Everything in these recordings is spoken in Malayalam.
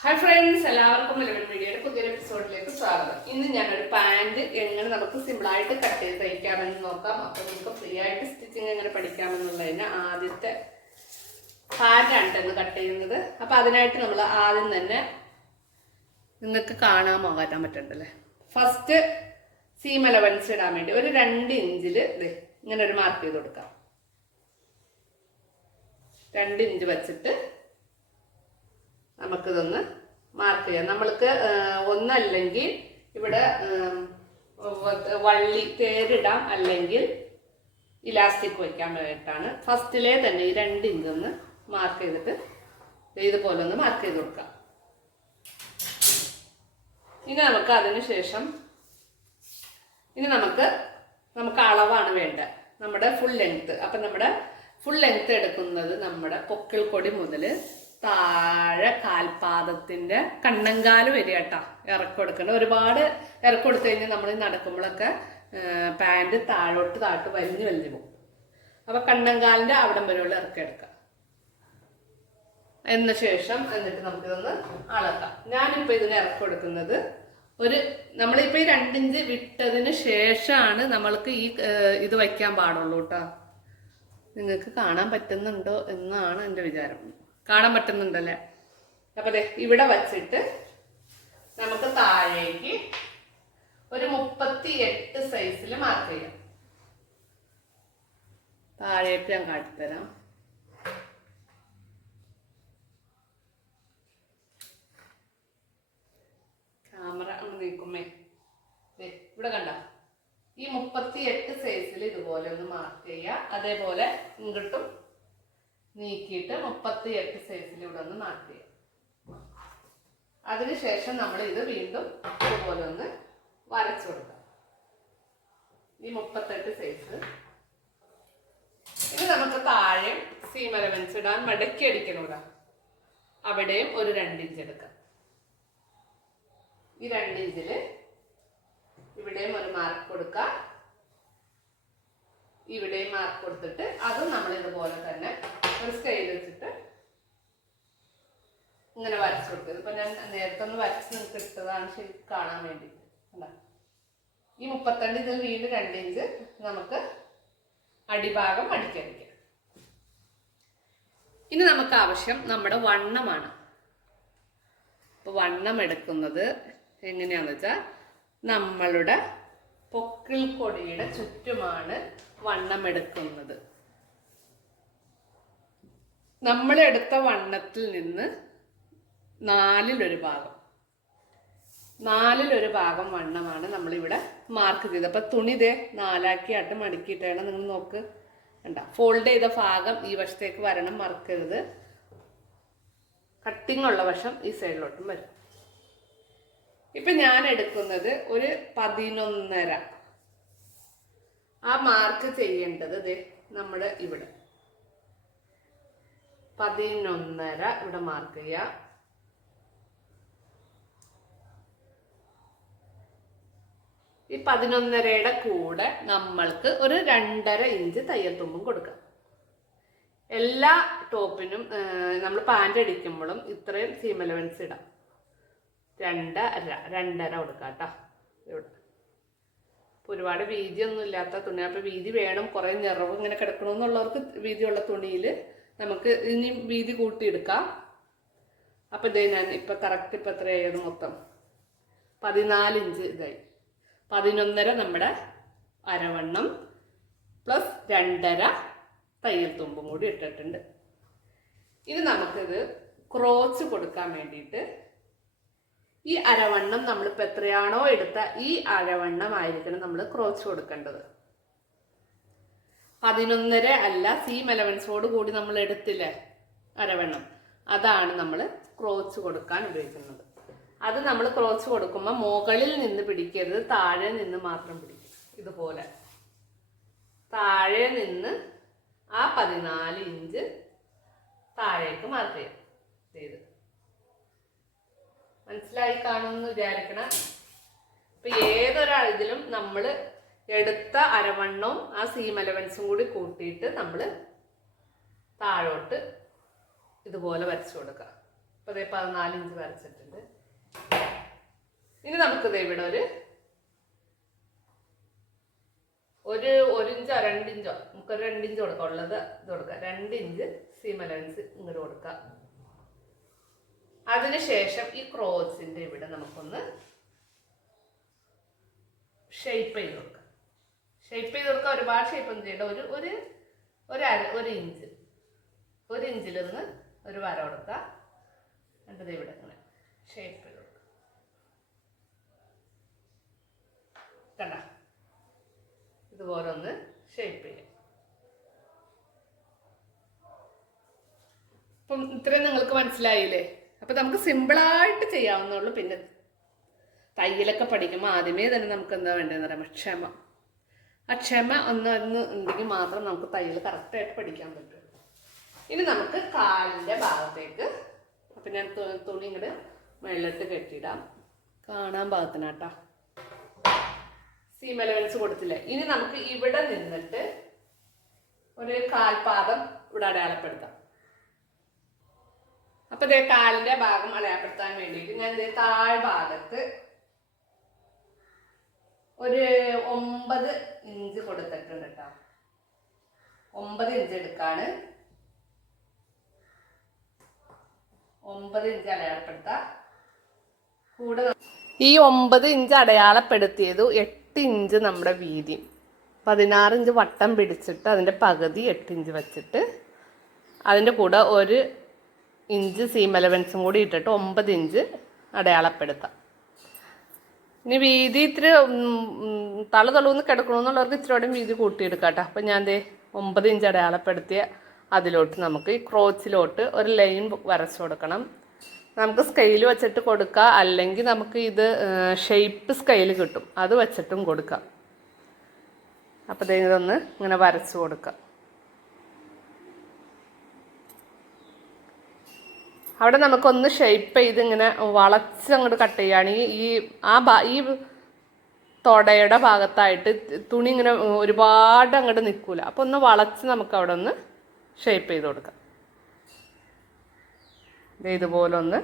ഹായ് ഫ്രണ്ട്സ് എല്ലാവർക്കും ലെവൻ മീഡിയയുടെ പുതിയൊരു എപ്പിസോഡിലേക്ക് സ്വാഗതം. ഇന്ന് ഞാനൊരു പാന്റ് എങ്ങനെ നമുക്ക് സിമ്പിളായിട്ട് കട്ട് ചെയ്ത് തയ്ക്കാമെന്ന് നോക്കാം. അപ്പോൾ നമുക്ക് ഫ്രീ ആയിട്ട് സ്റ്റിച്ചിങ് എങ്ങനെ പഠിക്കാമെന്നുള്ളതിന് ആദ്യത്തെ പാന്റാണ് ഇന്ന് കട്ട് ചെയ്യുന്നത്. അപ്പോൾ അതിനായിട്ട് നമ്മൾ ആദ്യം തന്നെ നിങ്ങൾക്ക് കാണാമോ മാറ്റാൻ പറ്റണ്ടല്ലേ? ഫസ്റ്റ് സീം അലവൻസ് ഇടാൻ വേണ്ടി ഒരു രണ്ട് ഇഞ്ചിൽ ഇങ്ങനെ ഒരു മാർക്ക് ചെയ്ത് കൊടുക്കാം. രണ്ട് ഇഞ്ച് വെച്ചിട്ട് നമുക്കിതൊന്ന് മാർക്ക് ചെയ്യാം. നമ്മൾക്ക് ഒന്നല്ലെങ്കിൽ ഇവിടെ വള്ളി തേരിടാം. അല്ലെങ്കിൽ ഇലാസ്റ്റിക് വയ്ക്കാൻ വേണ്ടിയിട്ടാണ്. ഫസ്റ്റിലെ തന്നെ ഈ രണ്ട് ഇഞ്ച് ഒന്ന് മാർക്ക് ചെയ്തിട്ട് ഇതുപോലെ ഒന്ന് മാർക്ക് ചെയ്ത് കൊടുക്കാം. ഇനി നമുക്ക് അതിന് ശേഷം ഇനി നമുക്ക് നമുക്ക് അളവാണ് വേണ്ടത്. നമ്മുടെ ഫുൾ ലെങ്ത് അപ്പം നമ്മുടെ ഫുൾ ലെങ്ത് എടുക്കുന്നത് നമ്മുടെ പൊക്കിൾ കൊടി മുതൽ താഴെ കാൽപാദത്തിന്റെ കണ്ണങ്കാൽ വരിക കേട്ടോ ഇറക്കൊടുക്കണം ഒരുപാട് ഇറക്കൊടുത്തു കഴിഞ്ഞാൽ നമ്മൾ നടക്കുമ്പോഴൊക്കെ പാന്റ് താഴോട്ട് താഴോട്ട് വലിഞ്ഞു വലിഞ്ഞു പോകും. അപ്പൊ കണ്ണങ്കാലിന്റെ അവിടം വരെയുള്ള ഇറക്കം എടുക്കാം എന്ന ശേഷം എന്നിട്ട് നമുക്കിതൊന്ന് അളക്കാം. ഞാനിപ്പോ ഇതിന് ഇറക്കൊടുക്കുന്നത് ഒരു നമ്മളിപ്പോ ഈ രണ്ടിഞ്ച് വിട്ടതിന് ശേഷമാണ് നമ്മൾക്ക് ഈ ഇത് വയ്ക്കാൻ പാടുള്ളൂ കേട്ടോ നിങ്ങൾക്ക് കാണാൻ പറ്റുന്നുണ്ടോ എന്നാണ് എന്റെ വിചാരം. കാണാൻ പറ്റുന്നുണ്ടല്ലേ? അപ്പൊ അതെ ഇവിടെ വച്ചിട്ട് നമുക്ക് താഴേക്ക് ഒരു മുപ്പത്തി എട്ട് സൈസിൽ മാർക്ക് ചെയ്യാം. താഴേക്ക് ഞാൻ കാട്ടിത്തരാം. ക്യാമറ ഒന്ന് നീക്കുമ്പേ ഇവിടെ കണ്ട. ഈ മുപ്പത്തി എട്ട് സൈസിൽ ഇതുപോലെ ഒന്ന് മാർക്ക് ചെയ്യുക അതേപോലെ ഇങ്ങോട്ടും നീക്കിയിട്ട് മുപ്പത്തി എട്ട് സൈസിൽ ഇവിടെ ഒന്ന് മാർക്ക് ചെയ്യാം അതിനുശേഷം നമ്മൾ ഇത് വീണ്ടും ഇതുപോലെ ഒന്ന് വരച്ചു കൊടുക്കാം. ഈ മുപ്പത്തെട്ട് സൈസ് ഇനി നമുക്ക് താഴെ സീം അലവൻസ് ഇടാൻ മടക്കി അടിക്കണൂടാ അവിടെയും ഒരു രണ്ടിഞ്ച് എടുക്കാം. ഈ രണ്ടിഞ്ചിൽ ഇവിടെയും ഒരു മാർക്ക് കൊടുക്കാം. ഇവിടെയും മാർക്ക് കൊടുത്തിട്ട് അതും നമ്മൾ ഇതുപോലെ തന്നെ ഒരു സ്കെയിൽ വെച്ചിട്ട് ഇങ്ങനെ വരച്ചു കൊടുക്കുക. ഇപ്പൊ ഞാൻ നേരത്തെ ഒന്ന് വരച്ച് നിങ്ങൾക്ക് ഇട്ടതാണ് ശരി കാണാൻ വേണ്ടി കണ്ടോ? ഈ മുപ്പത്തിരണ്ട് ഇതിൽ വീണ്ടും രണ്ട് ഇഞ്ച് നമുക്ക് അടിഭാഗം അടിക്കടിക്കാം ഇനി നമുക്ക് ആവശ്യം നമ്മുടെ വണ്ണമാണ്. അപ്പോൾ വണ്ണം എടുക്കുന്നത് എങ്ങനെയാണെന്ന് വെച്ചാൽ നമ്മളുടെ പൊക്കിൾ കൊടിയുടെ ചുറ്റുമാണ് വണ്ണം എടുക്കുന്നത്. നമ്മൾ എടുത്ത വണ്ണത്തിൽ നിന്ന് നാലിലൊരു ഭാഗം. നാലിലൊരു ഭാഗം വണ്ണമാണ് നമ്മളിവിടെ മാർക്ക് ചെയ്തത്. അപ്പം തുണി ഇതേ നാലാക്കിയായിട്ട് മടക്കിയിട്ടാണ്. നിങ്ങൾ നോക്ക്. വേണ്ട ഫോൾഡ് ചെയ്ത ഭാഗം ഈ വശത്തേക്ക് വരണം മറക്കരുത് കട്ടിങ് ഉള്ള വശം ഈ സൈഡിലോട്ടും വരും. ഇപ്പൊ ഞാൻ എടുക്കുന്നത് ഒരു പതിനൊന്നര. ആ മാർക്ക് ചെയ്യേണ്ടത് ദേ നമ്മൾ ഇവിടെ. പതിനൊന്നര ഇവിടെ മാർക്ക് ചെയ്യാം. ഈ പതിനൊന്നരയുടെ കൂടെ നമ്മൾക്ക് ഒരു രണ്ടര ഇഞ്ച് തയ്യൽ തുമ്പും കൊടുക്കാം. എല്ലാ ടോപ്പിനും നമ്മൾ പാന്റ് അടിക്കുമ്പോഴും ഇത്രയും സീം അലവൻസ് ഇടാം. രണ്ടര രണ്ടര കൊടുക്കാം കേട്ടോ ഇവിടെ. ഒരുപാട് വീതിയൊന്നും ഇല്ലാത്ത തുണി അപ്പോൾ വീതി വേണം കുറേ നിറവ് ഇങ്ങനെ കിടക്കണമെന്നുള്ളവർക്ക് വീതിയുള്ള തുണിയിൽ നമുക്ക് ഇനി വീതി കൂട്ടിയെടുക്കാം. അപ്പോൾ ഇതേ ഞാൻ ഇപ്പം കറക്റ്റ് ഇപ്പം എത്രയായത് മൊത്തം? പതിനാല് ഇഞ്ച് ഇതായി. പതിനൊന്നര നമ്മുടെ അരവണ്ണം പ്ലസ് രണ്ടര തയ്യൽ തുമ്പും കൂടി ഇട്ടിട്ടുണ്ട്. ഇനി നമുക്കിത് ക്രോച്ച് കൊടുക്കാൻ വേണ്ടിയിട്ട് ഈ അരവണ്ണം നമ്മളിപ്പോൾ എത്രയാണോ എടുത്ത ഈ അരവണ്ണം ആയിരിക്കണം നമ്മൾ ക്രോച്ച് കൊടുക്കേണ്ടത്. പതിനൊന്നര അല്ല സീം അലവൻസോട് കൂടി നമ്മൾ എടുത്തില്ലേ? അരവണ്ണം. അതാണ് നമ്മൾ ക്രോച്ച് കൊടുക്കാൻ ഉപയോഗിക്കുന്നത്. അത് നമ്മൾ ക്രോച്ച് കൊടുക്കുമ്പോൾ മുകളിൽ നിന്ന് പിടിക്കരുത് താഴെ നിന്ന് മാത്രം പിടിക്കും. ഇതുപോലെ. താഴെ നിന്ന് ആ പതിനാല് ഇഞ്ച് താഴേക്ക് ചെയ്യാം. ചെയ്ത്. മനസ്സിലായി കാണുമെന്ന് വിചാരിക്കണം. ഇപ്പൊ ഏതൊരാളിതിലും നമ്മൾ എടുത്ത അരവണ്ണവും ആ സീം അലവൻസും കൂടി കൂട്ടിയിട്ട് നമ്മൾ താഴോട്ട് ഇതുപോലെ വരച്ചു കൊടുക്കുക. ഇപ്പൊ ഇതേ പതിനാല് ഇഞ്ച് വരച്ചിട്ടുണ്ട്. ഇനി നമുക്ക് ദേ ഇവിടെ ഒരു ഒരു ഒരു ഇഞ്ചോ രണ്ടിഞ്ചോ നമുക്ക് ഒരു രണ്ടിഞ്ച് കൊടുക്കാം. ഉള്ളത് ഇത് കൊടുക്കാം. രണ്ടിഞ്ച് സീം അലവൻസ് ഇങ്ങോട്ട് കൊടുക്കാം. അതിനുശേഷം ഈ ക്രോസിന്റെ ഇവിടെ നമുക്കൊന്ന് ഷെയ്പ്പ് ചെയ്ത് കൊടുക്കാം. ഷേപ്പ് ചെയ്ത് കൊടുക്കാം ഒരുപാട് ഷേപ്പ് ഒന്നും ചെയ്യണ്ട. ഒരു ഒരു ഒരു ഒരു ഇഞ്ച് ഒരു ഇഞ്ചിൽ നിന്ന് ഒരു വര കൊടുക്കുക എന്നിട്ട് ഇവിടെ ഇങ്ങനെ ഷേപ്പ് ചെയ്ത് കൊടുക്കുക കണ്ട? ഇതുപോലെ ഒന്ന് ഷേപ്പ് ചെയ്യാം. അപ്പം ഇത്രയും നിങ്ങൾക്ക് മനസ്സിലായില്ലേ? അപ്പം നമുക്ക് സിമ്പിളായിട്ട് ചെയ്യാവുന്നുള്ളൂ പിന്നെ തയ്യലൊക്കെ പഠിക്കുമ്പോൾ ആദ്യമേ തന്നെ നമുക്ക് എന്താ വേണ്ടതെന്ന് പറയുമ്പോൾ ക്ഷമ. ആ ക്ഷമ ഒന്ന് ഒന്ന് ഉണ്ടെങ്കിൽ മാത്രം നമുക്ക് തയ്യൽ കറക്റ്റായിട്ട് പഠിക്കാൻ പറ്റുള്ളൂ ഇനി നമുക്ക് കാലിന്റെ ഭാഗത്തേക്ക് അപ്പം ഞാൻ തുണി ഇങ്ങോട്ട് വെള്ളത്ത് കെട്ടിയിടാം. കാണാൻ പാകത്തിനാട്ടാ. സീം എലവൻസ് കൊടുത്തില്ലേ? ഇനി നമുക്ക് ഇവിടെ നിന്നിട്ട് ഒരു കാൽപാദം ഇവിടെ അടയാളപ്പെടുത്താം. അപ്പൊ ഇതേ കാലിന്റെ ഭാഗം അടയാളപ്പെടുത്താൻ വേണ്ടിയിട്ട് ഞാൻ ഇതേ താഴ്ഭാഗത്ത് ഒരു ഒമ്പത് ഇഞ്ച് കൊടുത്തിട്ടുണ്ട് കേട്ടോ ഒമ്പത് ഇഞ്ച് എടുക്കാണ്. ഒമ്പത് ഇഞ്ച് അടയാളപ്പെടുത്താം. കൂടെ ഈ ഒമ്പത് ഇഞ്ച് അടയാളപ്പെടുത്തിയത് എട്ട് ഇഞ്ച് നമ്മുടെ വീതി. പതിനാറ് ഇഞ്ച് വട്ടം പിടിച്ചിട്ട് അതിന്റെ പകുതി എട്ട് ഇഞ്ച് വെച്ചിട്ട് അതിന്റെ കൂടെ ഒരു ഇഞ്ച് സീം എലവൻസും കൂടി ഇട്ടിട്ട് ഒമ്പത് ഇഞ്ച് അടയാളപ്പെടുത്താം. ഇനി വീതി ഇത്തിരി തള തളൂന്ന് കിടക്കണമെന്നുള്ളവർക്ക് ഇത്തിരി കൂടെ വീതി കൂട്ടിയെടുക്കാം കേട്ടോ അപ്പം ഞാൻ ദേ ഒമ്പത് ഇഞ്ച് അടയാളപ്പെടുത്തിയ അതിലോട്ട് നമുക്ക് ഈ ക്രോച്ചിലോട്ട് ഒരു ലൈൻ വരച്ചു കൊടുക്കണം. നമുക്ക് സ്കെയിൽ വെച്ചിട്ട് കൊടുക്കുക അല്ലെങ്കിൽ നമുക്ക് ഇത് ഷേപ്പ് സ്കെയിൽ കിട്ടും. അത് വെച്ചിട്ടും കൊടുക്കാം. അപ്പോൾ ഇതൊന്ന് ഇങ്ങനെ വരച്ചു കൊടുക്കാം. അവിടെ നമുക്കൊന്ന് ഷേപ്പ് ചെയ്ത് ഇങ്ങനെ വളച്ച് അങ്ങോട്ട് കട്ട് ചെയ്യുകയാണെങ്കിൽ ഈ ആ ഈ തൊടയുടെ ഭാഗത്തായിട്ട് തുണി ഇങ്ങനെ ഒരുപാട് അങ്ങോട്ട് നിൽക്കൂല. അപ്പോൾ ഒന്ന് വളച്ച് നമുക്ക് അവിടെ ഒന്ന് ഷേപ്പ് ചെയ്ത് കൊടുക്കാം. ഇതുപോലെ ഒന്ന്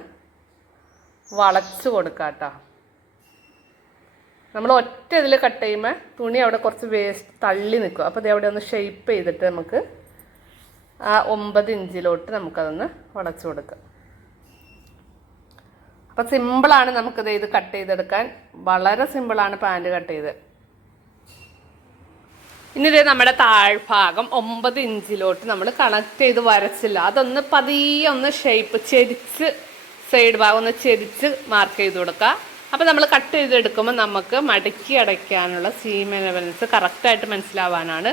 വളച്ച് കൊടുക്കാം കേട്ടോ. നമ്മൾ ഒറ്റ ഇതിൽ കട്ട് ചെയ്യുമ്പോൾ തുണി അവിടെ കുറച്ച് വേസ്റ്റ് തള്ളി നിൽക്കും. അപ്പോൾ ഇത് അവിടെ ഒന്ന് ഷേപ്പ് ചെയ്തിട്ട് നമുക്ക് ആ ഒമ്പത് ഇഞ്ചിലോട്ട് നമുക്കതൊന്ന് വളച്ച് കൊടുക്കാം. അപ്പം സിമ്പിളാണ് നമുക്കിത് ഇത് കട്ട് ചെയ്തെടുക്കാൻ. വളരെ സിമ്പിളാണ് പാന്റ് കട്ട് ചെയ്ത്. ഇനി ഇത് നമ്മുടെ താഴ്ഭാഗം ഒമ്പത് ഇഞ്ചിലോട്ട് നമ്മൾ കണക്ട് ചെയ്ത് വരച്ചില്ല. അതൊന്ന് പതിയെ ഒന്ന് ഷേപ്പ് ചെരിച്ച് സൈഡ് ഭാഗം ഒന്ന് ചെരിച്ച് മാർക്ക് ചെയ്ത് കൊടുക്കുക അപ്പം നമ്മൾ കട്ട് ചെയ്തെടുക്കുമ്പോൾ നമുക്ക് മടക്കി അടയ്ക്കാനുള്ള സീം എലവൻസ് കറക്റ്റായിട്ട് മനസ്സിലാവാനാണ്.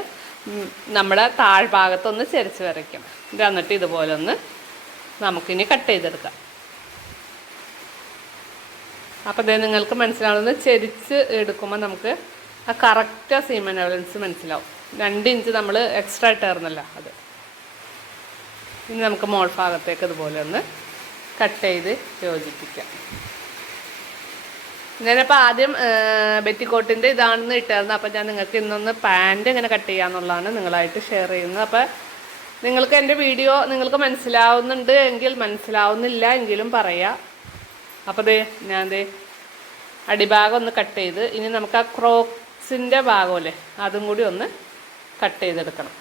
നമ്മുടെ താഴ്ഭാഗത്തൊന്ന് ചെരിച്ച് വരയ്ക്കും. എന്നിട്ട് ഇതുപോലെ ഒന്ന് നമുക്കിനി കട്ട് ചെയ്തെടുക്കാം. അപ്പോൾ ഇത് നിങ്ങൾക്ക് മനസ്സിലാവുന്നത് ചെരിച്ച് എടുക്കുമ്പോൾ നമുക്ക് ആ കറക്റ്റ് സീമൻ എവലൻസ് മനസ്സിലാവും. രണ്ട് ഇഞ്ച് നമ്മൾ എക്സ്ട്രാ ഇട്ടായിരുന്നല്ലോ അത്. ഇനി നമുക്ക് മോൾ ഭാഗത്തേക്ക് ഇതുപോലെ ഒന്ന് കട്ട് ചെയ്ത് യോജിപ്പിക്കാം. ഞാനിപ്പോൾ ആദ്യം ബെറ്റിക്കോട്ടിന്റെ ഇതാണെന്ന് ഇട്ടായിരുന്നു. അപ്പോൾ ഞാൻ നിങ്ങൾക്ക് ഇന്നൊന്ന് പാന്റ് എങ്ങനെ കട്ട് ചെയ്യാന്നുള്ളതാണ് നിങ്ങളായിട്ട് ഷെയർ ചെയ്യുന്നത്. അപ്പോൾ നിങ്ങൾക്ക് എന്റെ വീഡിയോ നിങ്ങൾക്ക് മനസ്സിലാവുന്നുണ്ട് എങ്കിൽ മനസ്സിലാവുന്നില്ല എങ്കിലും പറയാം. അപ്പോൾ ദേ ഞാൻ ദേ അടിഭാഗം ഒന്ന് കട്ട് ചെയ്ത് ഇനി നമുക്ക് ആ ക്രോക്സിന്റെ ഭാഗമല്ലേ അതും കൂടി ഒന്ന് കട്ട് ചെയ്തെടുക്കണം.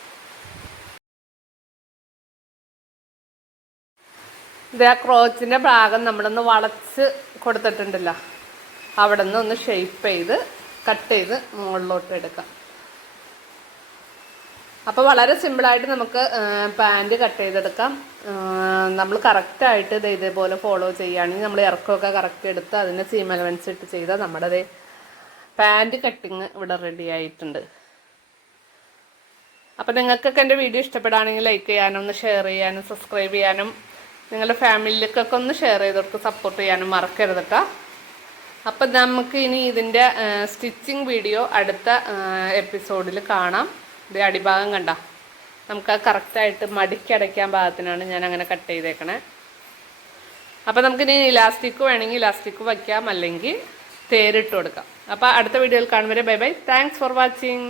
ഇത് ആ ക്രോച്ചിന്റെ ഭാഗം നമ്മളൊന്ന് വളച്ച് കൊടുത്തിട്ടുണ്ടല്ലോ. അവിടെ നിന്ന് ഒന്ന് ഷെയ്പ്പ് ചെയ്ത് കട്ട് ചെയ്ത് മുകളിലോട്ട് എടുക്കാം. അപ്പോൾ വളരെ സിമ്പിളായിട്ട് നമുക്ക് പാന്റ് കട്ട് ചെയ്തെടുക്കാം. നമ്മൾ കറക്റ്റായിട്ട് ഇത് ഇതേപോലെ ഫോളോ ചെയ്യുകയാണെങ്കിൽ നമ്മൾ ഇറക്കമൊക്കെ കറക്റ്റ് എടുത്ത് അതിന് സീം അലവൻസ് ഇട്ട് ചെയ്താൽ നമ്മുടെ ദേ പാന്റ് കട്ടിങ് ഇവിടെ റെഡി ആയിട്ടുണ്ട്. അപ്പോൾ നിങ്ങൾക്കൊക്കെ എന്റെ വീഡിയോ ഇഷ്ടപ്പെടുകയാണെങ്കിൽ ലൈക്ക് ചെയ്യാനും ഒന്ന് ഷെയർ ചെയ്യാനും സബ്സ്ക്രൈബ് ചെയ്യാനും നിങ്ങളുടെ ഫാമിലിക്കൊക്കെ ഒന്ന് ഷെയർ ചെയ്തവർക്ക് സപ്പോർട്ട് ചെയ്യാനും മറക്കരുത് കേട്ടോ. അപ്പം നമുക്ക് ഇനി ഇതിന്റെ സ്റ്റിച്ചിങ് വീഡിയോ അടുത്ത എപ്പിസോഡിൽ കാണാം. ഇത് അടിഭാഗം കണ്ട. നമുക്ക് കറക്റ്റായിട്ട് മടിക്കടയ്ക്കാൻ ഭാഗത്തിനാണ് ഞാൻ അങ്ങനെ കട്ട് ചെയ്തേക്കണേ. അപ്പോൾ നമുക്കിനി ഇലാസ്റ്റിക് വേണമെങ്കിൽ ഇലാസ്റ്റിക് വയ്ക്കാം അല്ലെങ്കിൽ തേരിട്ട് കൊടുക്കാം. അപ്പോൾ അടുത്ത വീഡിയോയിൽ കാണുമ്പോൾ bye bye. Thanks for watching